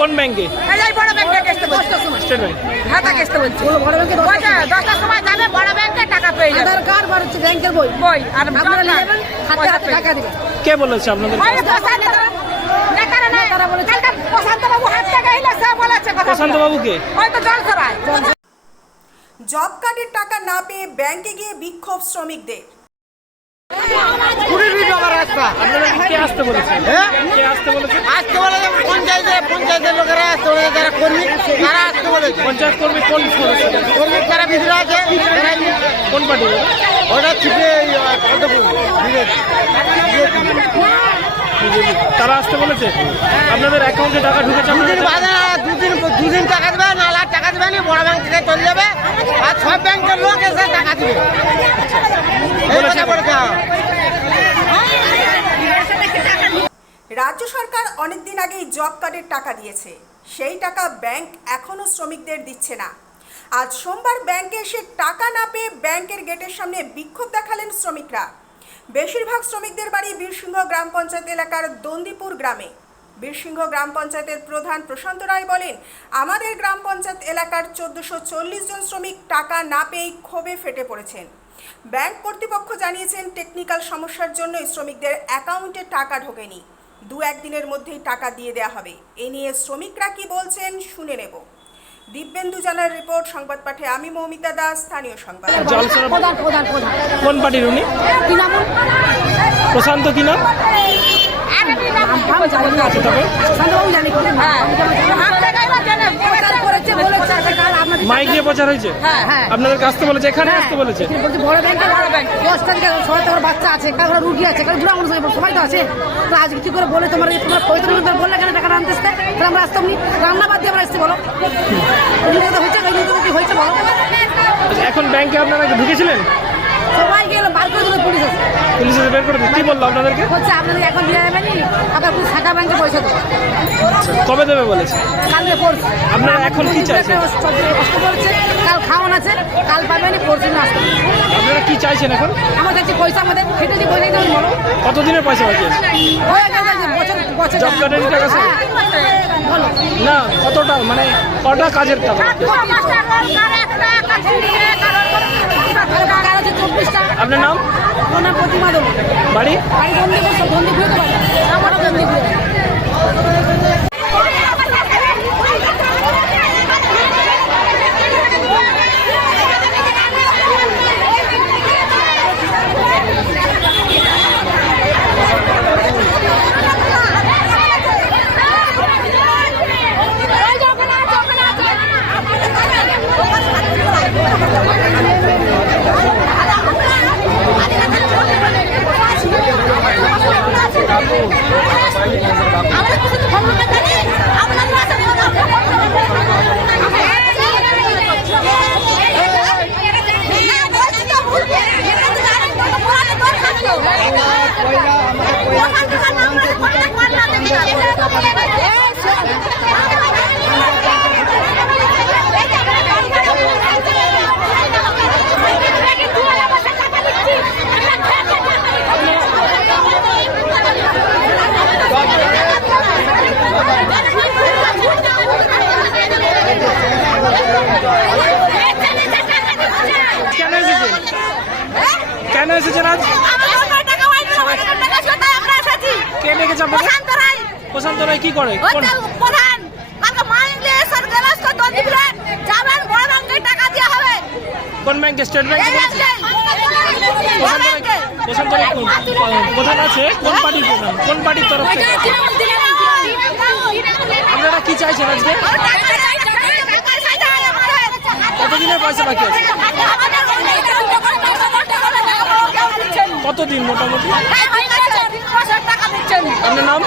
কোন ব্যাংকে? বড় ব্যাংকে আসতে বলছে স্টেট ব্যাংক হ্যাঁ আসতে বলছে। বড় ব্যাংকে দশটার সময়। যাবে বড় ব্যাংকে টাকা পেয়ে যাবে। আধার কার্ড আর হচ্ছে ব্যাংকের বই। বই আর আপনারা যাবেন হাতে হাতে টাকা দিবেন। কে বলেছে আপনাদের? প্রশান্ত নেতারা নাই। নেতারা বলেছে। কালকে প্রশান্ত বাবু হাত টাকা সে বলেছে কথা প্রশান্ত বাবুকে ওই তো জল জব কার্ডের টাকা না পেয়ে ব্যাংকে গিয়ে বিক্ষোভ শ্রমিকদের কুড়ি মিনিট আমার রাস্তা আপনারা কে আসতে বলেছে হ্যাঁ? আসতে বলেছে পঞ্চায়েতে পঞ্চায়েতের লোকেরা আসতে বলে যারা কর্মী তারা আসতে বলেছে। পঞ্চায়েত কর্মী কোন? কর্মী যারা ভিতরে আছে কোন পার্টি? ওটা ছিপে তারা আসতে বলেছে? আপনাদের অ্যাকাউন্টে টাকা ঢুকেছে দুদিন বাদে দুদিন দুদিন টাকা দেবে না লাখ টাকা দেবে না বড় ব্যাংক থেকে চলে যাবে আর সব ব্যাংকের লোক এসে টাকা দিবে। এই কথা বলেছে রাজ্য সরকার অনেকদিন আগেই জব কার্ডের টাকা দিয়েছে। সেই টাকা ব্যাংক এখনও শ্রমিকদের দিচ্ছে না। আজ সোমবার ব্যাংকে এসে টাকা না পেয়ে ব্যাংকের গেটের সামনে বিক্ষোভ দেখালেন শ্রমিকরা। বেশিরভাগ শ্রমিকদের বাড়ি বীরসিংহ গ্রাম পঞ্চায়েত এলাকার দন্দিপুর গ্রামে। বীরসিংহ গ্রাম পঞ্চায়েতের প্রধান প্রশান্ত রায় বলেন, আমাদের গ্রাম পঞ্চায়েত এলাকার চোদ্দশো চল্লিশ জন শ্রমিক টাকা না পেয়েই ক্ষোভে ফেটে পড়েছেন। ব্যাংক কর্তৃপক্ষ জানিয়েছেন, টেকনিক্যাল সমস্যার জন্যই শ্রমিকদের অ্যাকাউন্টে টাকা ঢোকেনি। দু একদিনের মধ্যেই টাকা দিয়ে দেওয়া হবে এ নিয়ে শ্রমিকরা কি বলছেন শুনে নেব দিব্যেন্দু জানার রিপোর্ট সংবাদ পাঠে আমি মৌমিতা দাস স্থানীয় সংবাদ কোন পার্টির উনি প্রশান্ত কি নাম আমি জানি না আছে তবে শান্তবাবু জানি বলে হ্যাঁ হাত টাকা এবার জেনে প্রচার করেছে বলেছে যে কাল আপনাদের মাইক নিয়ে প্রচার হয়েছে? হ্যাঁ হ্যাঁ। আপনাদেরকে আসতে বলেছে এখানে আসতে বলেছে? বলছে বড় ব্যাংকে বড় ব্যাংক দশ তারিখে সবাই তোমার বাচ্চা আছে কারও রুগী আছে কারও বুড়া মানুষ আছে সবাই তো আছে। তো আজকে কি করে বলে তোমার তোমার পঁয়ত্রিশ মিনিট বললে কেন টাকা আনতে আসতে? তাহলে আমরা আসতাম রান্না বাদ দিয়ে আমরা আসতে বলো। হয়েছে হয়েছে বলো। এখন ব্যাংকে আপনারা ঢুকেছিলেন? সবাই গেলে বার করে দিল পুলিশ আছে পুলিশ এসে বের করে দিল। কি বলল আপনাদেরকে? হচ্ছে আপনাদের এখন দিয়ে যাবেন নি আবার পুলিশ শাখা ব্যাংকে পয়সা দেবো। কবে দেবে বলেছে? কালকে পড়ছে আপনারা এখন কি চাইছেন? কষ্ট করছে কাল খাওয়ান আছে কাল পাবেন পড়ছে না আপনারা কি চাইছেন এখন? আমাদের যে পয়সা আমাদের খেটে যে পয়সা দিতে বলো। কতদিনের পয়সা বাকি আছে? বছর বছর। জব কার্ডের টাকা আছে? হ্যাঁ। বলো। না কতটা? মানে কটা কাজের টাকা? আপনার নাম? প্রতিমা বাড়ি? বাড়ি বন্দি করছ বন্দি ঘুরে তো প্রশান্ত কি করে? কোন প্রধান কালকে মাইন্ডলে সরকার দিবেন যাবেন বড় ব্যাংকে টাকা দেওয়া হবে। কোন ব্যাংকে? স্টেট ব্যাংকে প্রধান আছে? কোন পার্টির প্রধান? কোন পার্টির তরফ থেকে? আপনারা কি চাইছেন আজকে? কতদিনের পয়সা বাকি আছে? কতদিন মোটামুটি? আপনার নাম?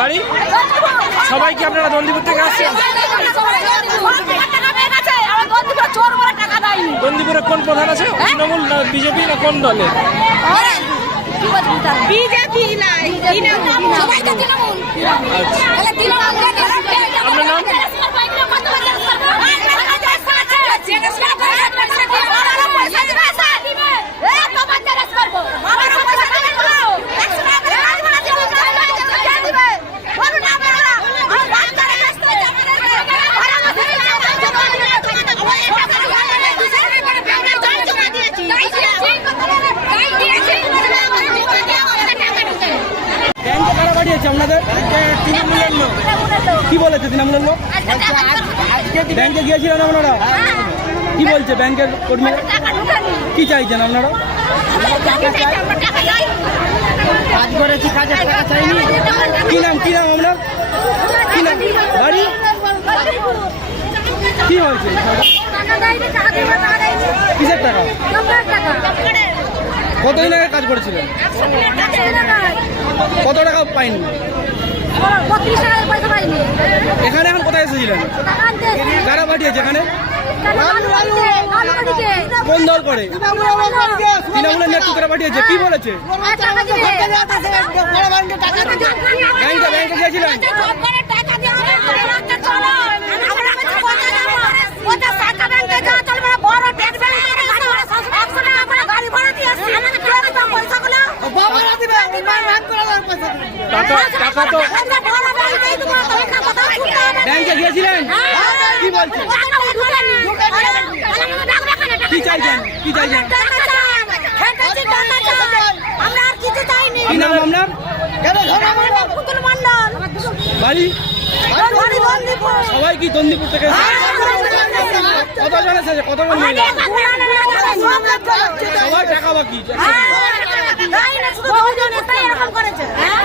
বাড়ি? সবাই কি আপনারা দন্দিপুর থেকে আসছেন? দন্দিপুরে কোন প্রধান আছে? তৃণমূল না বিজেপি না কোন দলে? বিজেপি তৃণমূল। কি বলেছে তৃণমূলের লোক? ব্যাংকে গিয়েছিলেন আপনারা? কি বলছে ব্যাংকের কর্মী? কি চাইছেন আপনারা? কাজ করেছি কাজের টাকা চাইনি? কি নাম কি নাম আপনার? কি নাম? বাড়ি? কি হয়েছে? কিসের টাকা? কতদিন আগে কাজ করেছিলেন? কত টাকা পাইনি? এখানে এখন কোথায় এসেছিলেন? কারা পাঠিয়েছে এখানে? কোন দল করে? তৃণমূলের নেতৃত্বরা পাঠিয়েছে? কি বলেছে? ব্যাংকে ব্যাংকে গিয়েছিলেন টাকা টাকা তো ব্যাংকে গিয়েছিলেন কি কি চাইছেন? কি চাইছেন? কি নাম আপনার? বাড়ি? সবাই কি দন্দিপুর থেকে কতজন এসেছে? কতজন সবার টাকা বাকি। এরকম করেছে হ্যাঁ।